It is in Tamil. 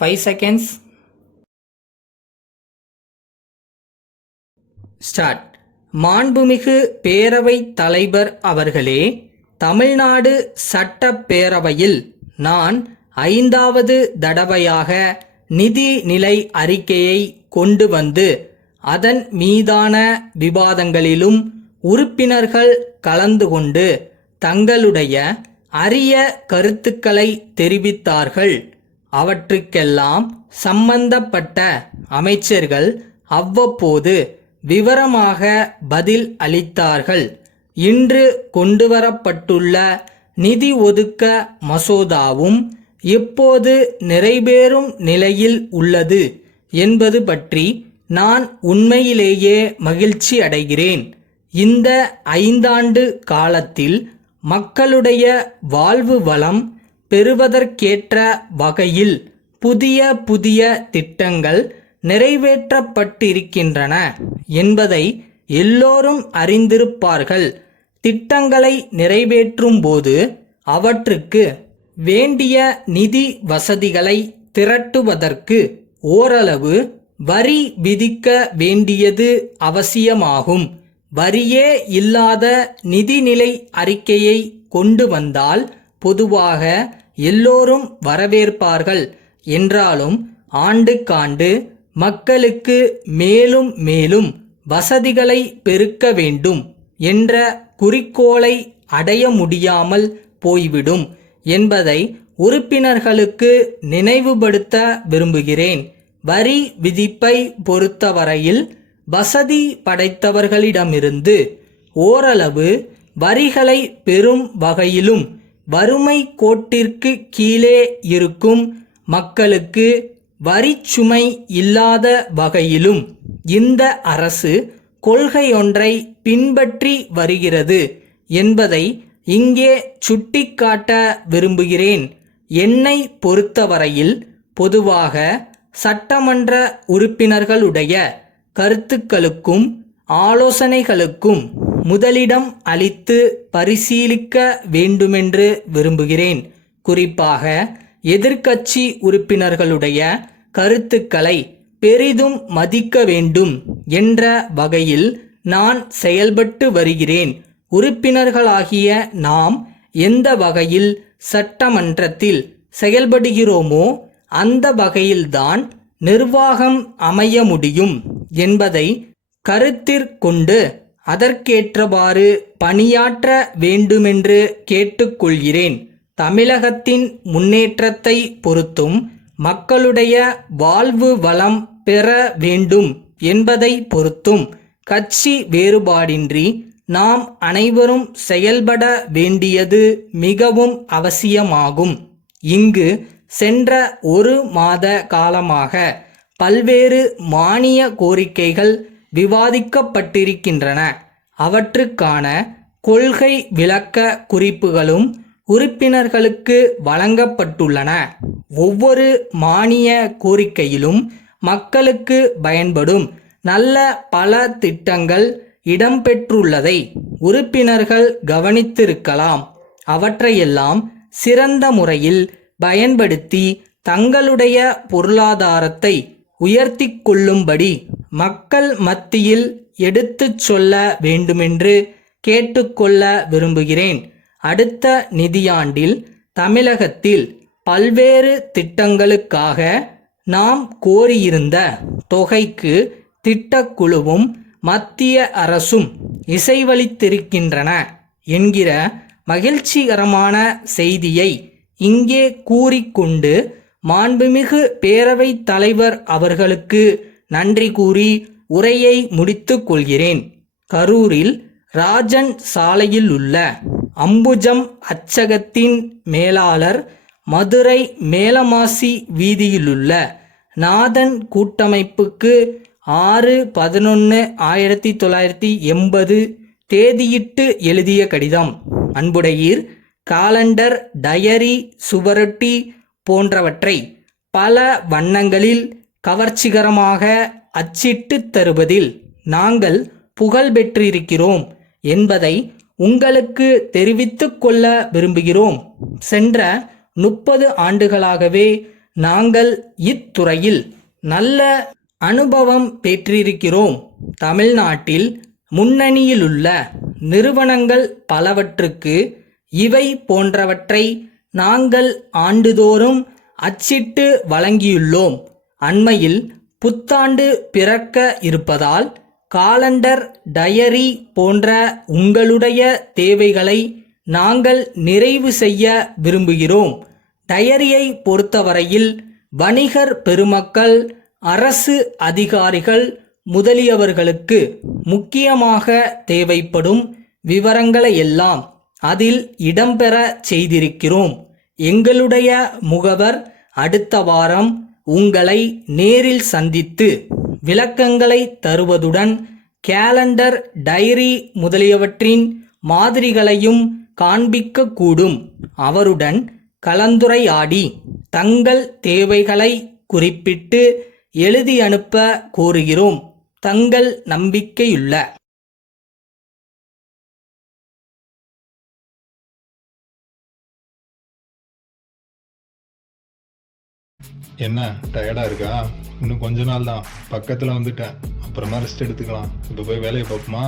5 seconds. ஸ்டார்ட். மாண்புமிகு பேரவைத் தலைவர் அவர்களே, தமிழ்நாடு சட்டப்பேரவையில் நான் 5வது தடவையாக நிதிநிலை அறிக்கையை கொண்டு வந்து அதன் மீதான விவாதங்களிலும் உறுப்பினர்கள் கலந்து கொண்டு தங்களுடைய அரிய கருத்துக்களை தெரிவித்தார்கள். அவற்றுக்கெல்லாம் சம்பந்தப்பட்ட அமைச்சர்கள் அவ்வப்போது விவரமாக பதில் அளித்தார்கள். இன்று கொண்டுவரப்பட்டுள்ள நிதி ஒதுக்க மசோதாவும் எப்போது நிறைவேறும் நிலையில் உள்ளது என்பது பற்றி நான் உண்மையிலேயே மகிழ்ச்சி அடைகிறேன். இந்த 5 ஆண்டு காலத்தில் மக்களுடைய வாழ்வு வளம் பெறுவதற்கேற்ற வகையில் புதிய புதிய திட்டங்கள் நிறைவேற்றப்பட்டிருக்கின்றன என்பதை எல்லோரும் அறிந்திருப்பார்கள். திட்டங்களை நிறைவேற்றும் போது அவற்றுக்கு வேண்டிய நிதி வசதிகளை திரட்டுவதற்கு ஓரளவு வரி விதிக்க வேண்டியது அவசியமாகும். வரியே இல்லாத நிதிநிலை அறிக்கையை கொண்டு வந்தால் பொதுவாக எல்லோரும் வரவேற்பார்கள். என்றாலும் ஆண்டுக்காண்டு மக்களுக்கு மேலும் மேலும் வசதிகளை பெருக்க வேண்டும் என்ற குறிக்கோளை அடைய முடியாமல் போய்விடும் என்பதை உறுப்பினர்களுக்கு நினைவுபடுத்த விரும்புகிறேன். வரி விதிப்பை பொறுத்தவரையில் வசதி படைத்தவர்களிடமிருந்து ஓரளவு வரிகளை பெறும் வகையிலும் வறுமை கோட்டிற்கு கீழே இருக்கும் மக்களுக்கு வரிச்சுமை இல்லாத வகையிலும் இந்த அரசு கொள்கையொன்றை பின்பற்றி வருகிறது என்பதை இங்கே சுட்டிக்காட்ட விரும்புகிறேன். என்னை பொறுத்தவரையில் பொதுவாக சட்டமன்ற உறுப்பினர்களுடைய கருத்துக்களுக்கும் ஆலோசனைகளுக்கும் முதலிடம் அளித்து பரிசீலிக்க வேண்டுமென்று விரும்புகிறேன். குறிப்பாக எதிர்க்கட்சி உறுப்பினர்களுடைய கருத்துக்களை பெரிதும் மதிக்க வேண்டும் என்ற வகையில் நான் செயல்பட்டு வருகிறேன். உறுப்பினர்களாகிய நாம் எந்த வகையில் சட்டமன்றத்தில் செயல்படுகிறோமோ அந்த வகையில்தான் நிர்வாகம் அமைய முடியும் என்பதை கருத்திற்கொண்டு அதற்கேற்றவாறு பணியாற்ற வேண்டுமென்று கேட்டுக்கொள்கிறேன். தமிழகத்தின் முன்னேற்றத்தை பொறுத்தும் மக்களுடைய வாழ்வு வளம் பெற வேண்டும் என்பதை பொறுத்தும் கட்சி வேறுபாடின்றி நாம் அனைவரும் செயல்பட வேண்டியது மிகவும் அவசியமாகும். இங்கு சென்ற 1 மாத காலமாக பல்வேறு மானிய கோரிக்கைகள் விவாதிக்கப்பட்டிருக்கின்றன. அவற்றுக்கான கொள்கை விளக்க குறிப்புகளும் உறுப்பினர்களுக்கு வழங்கப்பட்டுள்ளன. ஒவ்வொரு மானிய கோரிக்கையிலும் மக்களுக்கு பயன்படும் நல்ல பல திட்டங்கள் இடம்பெற்றுள்ளதை உறுப்பினர்கள் கவனித்திருக்கலாம். அவற்றையெல்லாம் சிறந்த முறையில் பயன்படுத்தி தங்களுடைய பொருளாதாரத்தை உயர்த்தி கொள்ளும்படி மக்கள் மத்தியில் எடுத்துச் சொல்ல வேண்டுமென்று கேட்டுக்கொள்ள விரும்புகிறேன். அடுத்த நிதியாண்டில் தமிழகத்தில் பல்வேறு திட்டங்களுக்காக நாம் கோரியிருந்த தொகைக்கு திட்டக்குழுவும் மத்திய அரசும் இசைவளித்திருக்கின்றன என்கிற மகிழ்ச்சிகரமான செய்தியை இங்கே கூறிக்கொண்டு மாண்புமிகு பேரவைத் தலைவர் அவர்களுக்கு நன்றி கூறி உரையை முடித்துக் கொள்கிறேன். கரூரில் ராஜன் சாலையில் உள்ள அம்புஜம் அச்சகத்தின் மேலாளர், மதுரை மேலமாசி வீதியிலுள்ள நாதன் கூட்டமைப்புக்கு 6/11/1980 தேதியிட்டு எழுதிய கடிதம். அன்புடையீர், காலண்டர், டயரி, சுவரொட்டி போன்றவற்றை பல வண்ணங்களில் கவர்ச்சிகரமாக அச்சிட்டு தருவதில் நாங்கள் புகழ் பெற்றிருக்கிறோம் என்பதை உங்களுக்கு தெரிவித்துக் கொள்ள விரும்புகிறோம். சென்ற 30 ஆண்டுகளாகவே நாங்கள் இத்துறையில் நல்ல அனுபவம் பெற்றிருக்கிறோம். தமிழ்நாட்டில் முன்னணியிலுள்ள நிறுவனங்கள் பலவற்றுக்கு இவை போன்றவற்றை நாங்கள் ஆண்டுதோறும் அச்சிட்டு வழங்கியுள்ளோம். அண்மையில் புத்தாண்டு பிறக்க இருப்பதால் காலண்டர், டயரி போன்ற உங்களுடைய தேவைகளை நாங்கள் நிறைவு செய்ய விரும்புகிறோம். டயரியை பொறுத்தவரையில் வணிகர் பெருமக்கள், அரசு அதிகாரிகள் முதலியவர்களுக்கு முக்கியமாக தேவைப்படும் விவரங்களையெல்லாம் அதில் இடம்பெற செய்திருக்கிறோம். எங்களுடைய முகவர் அடுத்த வாரம் உங்களை நேரில் சந்தித்து விளக்கங்களை தருவதுடன் கேலண்டர், டைரி முதலியவற்றின் மாதிரிகளையும் காண்பிக்கக்கூடும். அவருடன் கலந்துரையாடி தங்கள் தேவைகளை குறிப்பிட்டு எழுதி அனுப்ப கோருகிறோம். தங்கள் நம்பிக்கையுள்ள என்ன டயர்டா இருக்கா? இன்னும் கொஞ்ச நாள் தான், பக்கத்துல வந்துட்டேன். அப்புறமா ரெஸ்ட் எடுத்துக்கலாம். இப்போ போய் வேலையை பார்ப்போமா?